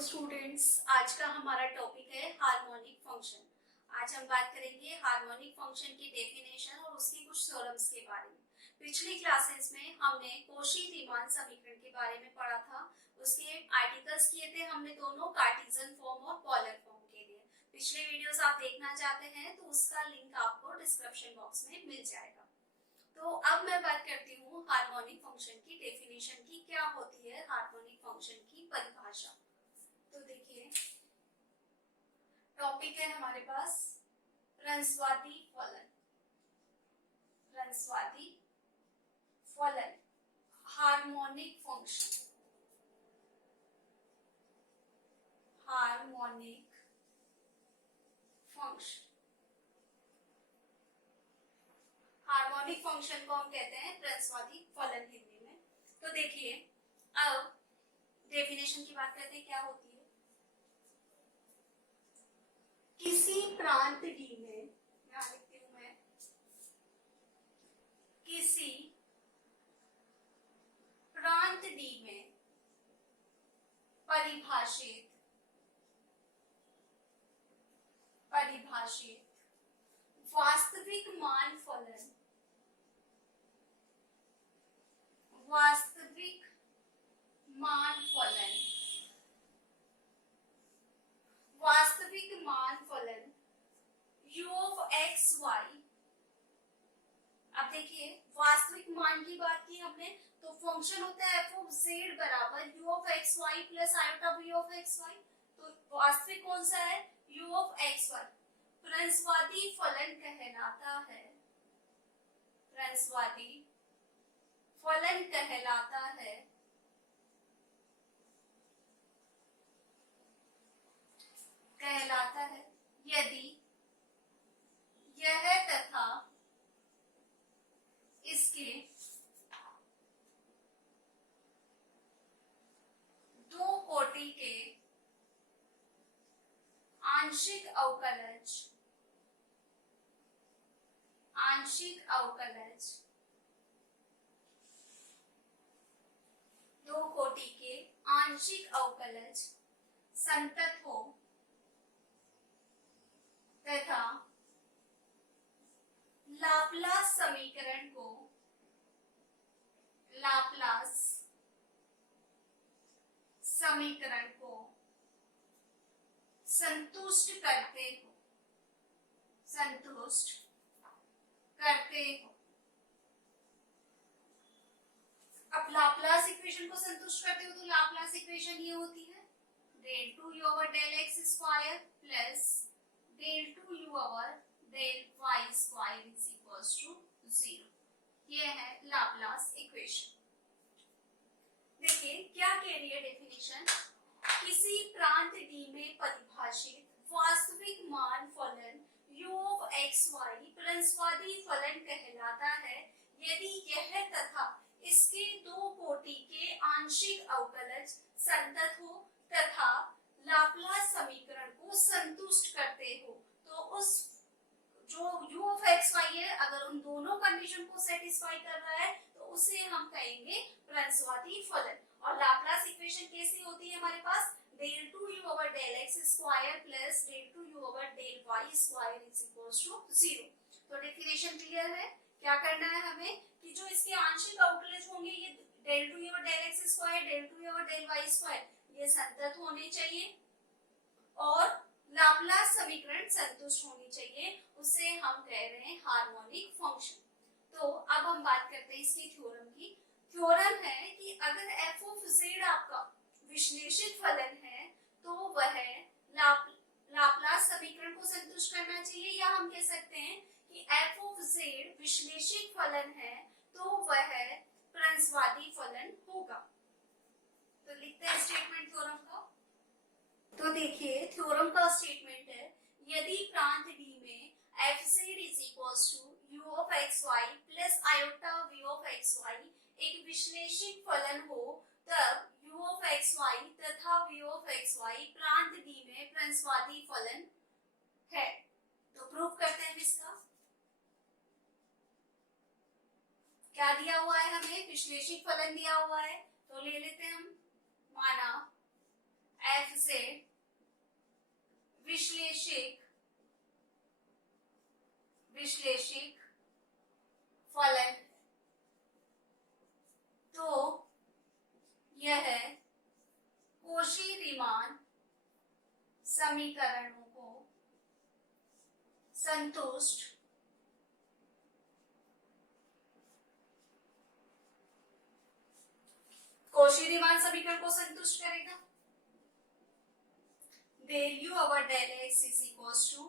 Students, आज का हमारा टॉपिक है हार्मोनिक फंक्शन। आज हम बात करेंगे हार्मोनिक फंक्शन की डेफिनेशन और उसकी कुछ थ्योरम्स के बारे में। पिछली क्लासेस में हमने कोशी-रीमान समीकरण के बारे में पढ़ा था। उसके आर्टिकल्स किए थे हमने दोनों, कार्टेशियन फॉर्म और पोलर फॉर्म के लिए। पिछले वीडियोस आप देखना चाहते हैं तो उसका लिंक आपको डिस्क्रिप्शन बॉक्स में मिल जाएगा। तो अब मैं बात करती हूँ हार्मोनिक फंक्शन की डेफिनेशन की। क्या होती है हार्मोनिक फंक्शन की परिभाषा? तो देखिए, टॉपिक है हमारे पास ह्रस्ववादी फलन। ह्रस्ववादी फलन, harmonic function. Harmonic function, harmonic function को हम कहते हैं ह्रस्ववादी फलन हिंदी में। तो देखिए, अब डेफिनेशन की बात करते हैं। क्या होती है? किसी प्रांत डी में, यहां लिखती हूं मैं, किसी प्रांत डी में परिभाषित वास्तविक मान फलन, वास्तविक मान फलन, वास्तविक मान फलन u ऑफ एक्स वाई। अब देखिए, वास्तविक मान की बात की हमने, तो फंक्शन होता है एफ ऑफ जेड बराबर u of x Y plus iota v of x y. तो वास्तविक कौन सा है? u of x y. ह्रस्ववादी फलन कहलाता है, ह्रस्ववादी फलन कहलाता है यदि यह तथा इसके दो कोटि के आंशिक अवकलज, दो कोटि के आंशिक अवकलज संतत हो तथा लाप्लास समीकरण को, लाप्लास समीकरण को संतुष्ट करते हो, संतुष्ट करते हो। अब लाप्लास इक्वेशन को संतुष्ट करते हो तो लाप्लास इक्वेशन ये होती है del 2u over del x square plus del 2u over del y square is equals to 0। ये है लाप्लास इक्वेशन। देखिए क्या कह रही है डेफिनेशन, किसी प्रांत डी में परिभाषित वास्तविक मान फलन u ऑफ एक्स वाई ह्रस्ववादी फलन कहलाता है यदि यह तथा इसके दो कोटि के आंशिक अवकलज संतत हो तथा लाप्लास समीकरण को संतुष्ट करते हो। तो उस जो u ऑफ एक्स वाई है, अगर उन दोनों कंडीशन को सेटिस्फाई कर रहा है तो उसे हम कहेंगे ह्रस्ववादी फलन। और लाप्लास इक्वेशन कैसी होती है हमारे पास? del 2u over del x square plus del 2u over del y square is equals to 0। तो डेफिनेशन क्लियर है। क्या करना है हमें कि जो इसके आंशिक अवकलज होंगे, ये del 2u over del x square, del 2u over del y square, ये संतत होने चाहिए और लाप्लास समीकरण संतुष्ट होनी चाहिए। उसे हम कह रहे हैं हार्मोनिक फंक्शन। तो अब हम बात करते हैं इसकी थ्योरम की। थ्योरम है कि अगर f ऑफ z आपका विश्लेषित फलन है तो वह लाप्लास समीकरण को संतुष्ट करना चाहिए, या हम कह सकते हैं कि f ऑफ z विश्लेषित फलन है तो वह ह्रस्ववादी फलन होगा। तो लिखते हैं स्टेटमेंट थ्योरम का। तो देखिए, थ्योरम का स्टेटमेंट है, यदि प्रांत डी में F Z is equals to U of x Y plus iota V of x Y एक विश्लेषित फलन हो, तब u ऑफ एक्स वाई तथा v ऑफ एक्स वाई प्रांत डी में ह्रस्ववादी फलन है। तो प्रूफ करते हैं इसका। क्या दिया हुआ है हमें? विश्लेषित फलन दिया हुआ है। तो ले लेते हैं हम, माना एफ से विश्लेषिक फलन, तो यह कोशी-रीमान समीकरणों को संतुष्ट कोशी-रीमान समीकरण को संतुष्ट करेगा। Del u over del x is equals to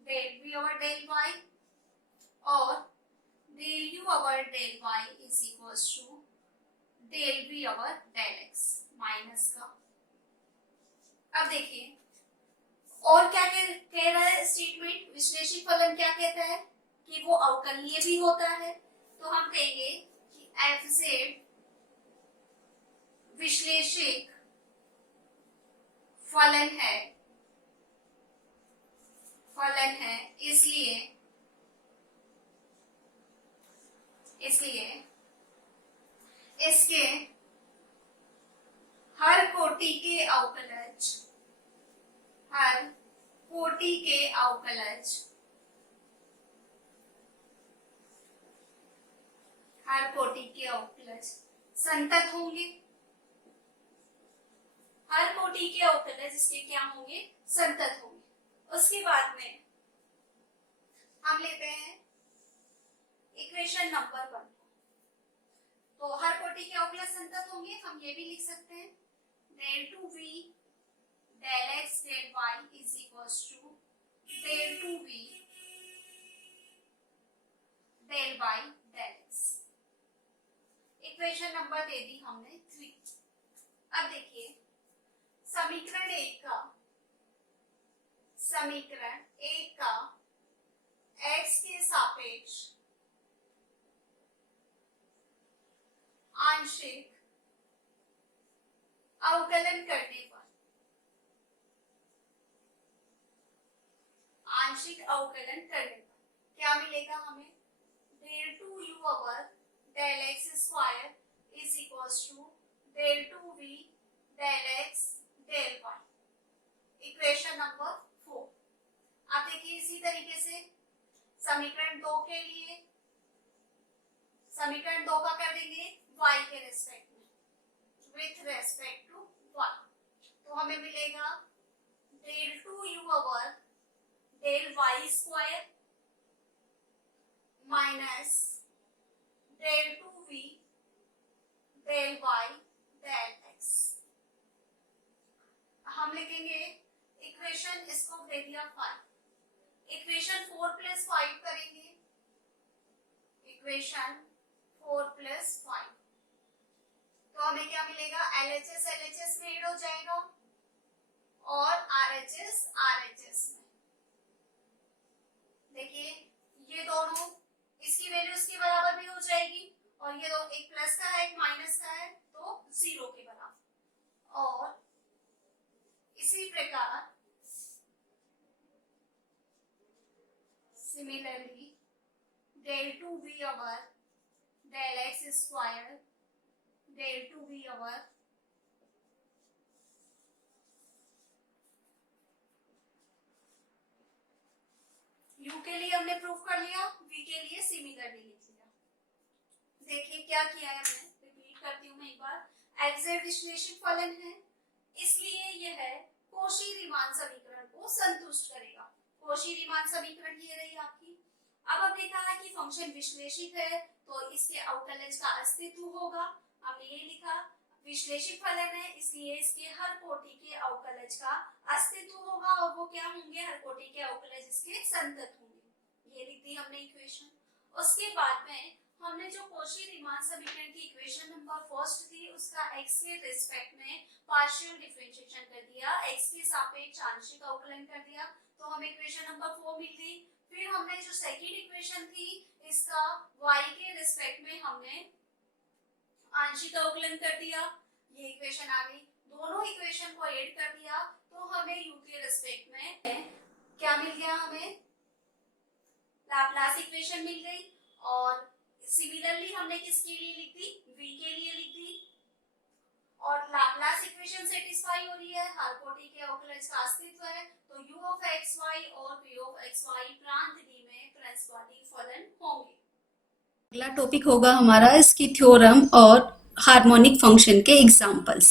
del b over del y और del u over del y is equals to del b over del x minus का। अब देखिए और क्या कह रहा है स्टेटमेंट, विश्लेषिक फलन क्या कहता है कि वो अवकलनीय भी होता है, तो हम कहेंगे कि एफ जेड विश्लेषिक फलन है इसलिए इसके हर कोटि के अवकलज संतत होंगे। हर कोटि के अवकलज इसके क्या होंगे, संतत होंगे। उसके बाद में हम लेते हैं इक्वेशन नंबर 1। तो हर कोटि के अवकलज संतत होंगे, हम ये भी लिख सकते हैं del two we del x del y is equals to del two we del Y del x. Equation number दे दी हमने 3। अब देखिए समीकरण एक का x के सापेक्ष आंशिक अवकलन करने पर क्या मिलेगा हमें, del two U over del X square is equals to del two we del x del Y. Equation number 4। अब देखिए इसी तरीके से समीकरण 2 के लिए, समीकरण 2 का कर देंगे y के रेस्पेक्ट में, विथ रेस्पेक्ट टू y। तो हमें मिलेगा del two U over del Y square minus del two we del Y del X. हम लिखेंगे इक्वेशन, इसको दे दिया 5, इक्वेशन 4 प्लस 5 करेंगे, इक्वेशन 4 प्लस 5। तो हमें क्या मिलेगा, LHS में ऐड हो जाएगा और RHS में। देखिए ये दोनों, इसकी वैल्यू इसके बराबर भी हो जाएगी और ये दो, एक प्लस का है एक माइनस का है, तो 0 के बराबर। और इसी प्रकार similarly del two V over del X square del two V over u के लिए हमने प्रूफ कर लिया, v के लिए सिमिलरली लिख लिया। देखिए क्या किया है हमने, रिपीट करती हूँ मैं एक बार। एफ जेड विश्लेषिक फलन है, इसलिए यह कोशी-रीमान समीकरण को संतुष्ट करेगा। कोशी-रीमान समीकरण ये रही आपकी। अब हमने कहा कि फंक्शन विश्लेषिक है तो इसके अवकलज का अस्तित्व होगा। हमने ये लिखा विश्लेषिक फलन है इसलिए इसके हर कोटि के अवकलज का अस्तित्व होगा और वो क्या होंगे, हर कोटि के अवकलज इसके संतत होंगे। ये लिख दी हमने इक्वेशन। उसके बाद में हमने जो कोशी-रीमान समीकरण की इक्वेशन नंबर फर्स्ट थी उसका x के रिस्पेक्ट में पार्शियल डिफरेंशिएशन कर दिया, x के सापेक्ष आंशिक अवकलन कर दिया, तो हमें इक्वेशन नंबर 4 मिल गई। फिर हमने जो सेकंड इक्वेशन थी इसका y के रिस्पेक्ट में हमने आंशिक अवकलन कर दिया, ये इक्वेशन आ गई। दोनों इक्वेशन को ऐड कर दिया तो हमें u के रिस्पेक्ट में क्या मिल गया, हमें लाप्लास इक्वेशन मिल गई। और सिमिलरली हमने किसके लिए लिख दी, v के लिए लिख दी। और लाप्लास इक्वेशन सेटिस्फाई हो रही है, हर कोटि के अवकलज का अस्तित्व है, तो u ऑफ xy और v ऑफ xy प्रांत D में प्रंसवादी फलन होंगे। अगला टॉपिक होगा हमारा इसकी थ्योरम और हार्मोनिक फंक्शन के एग्जांपल्स।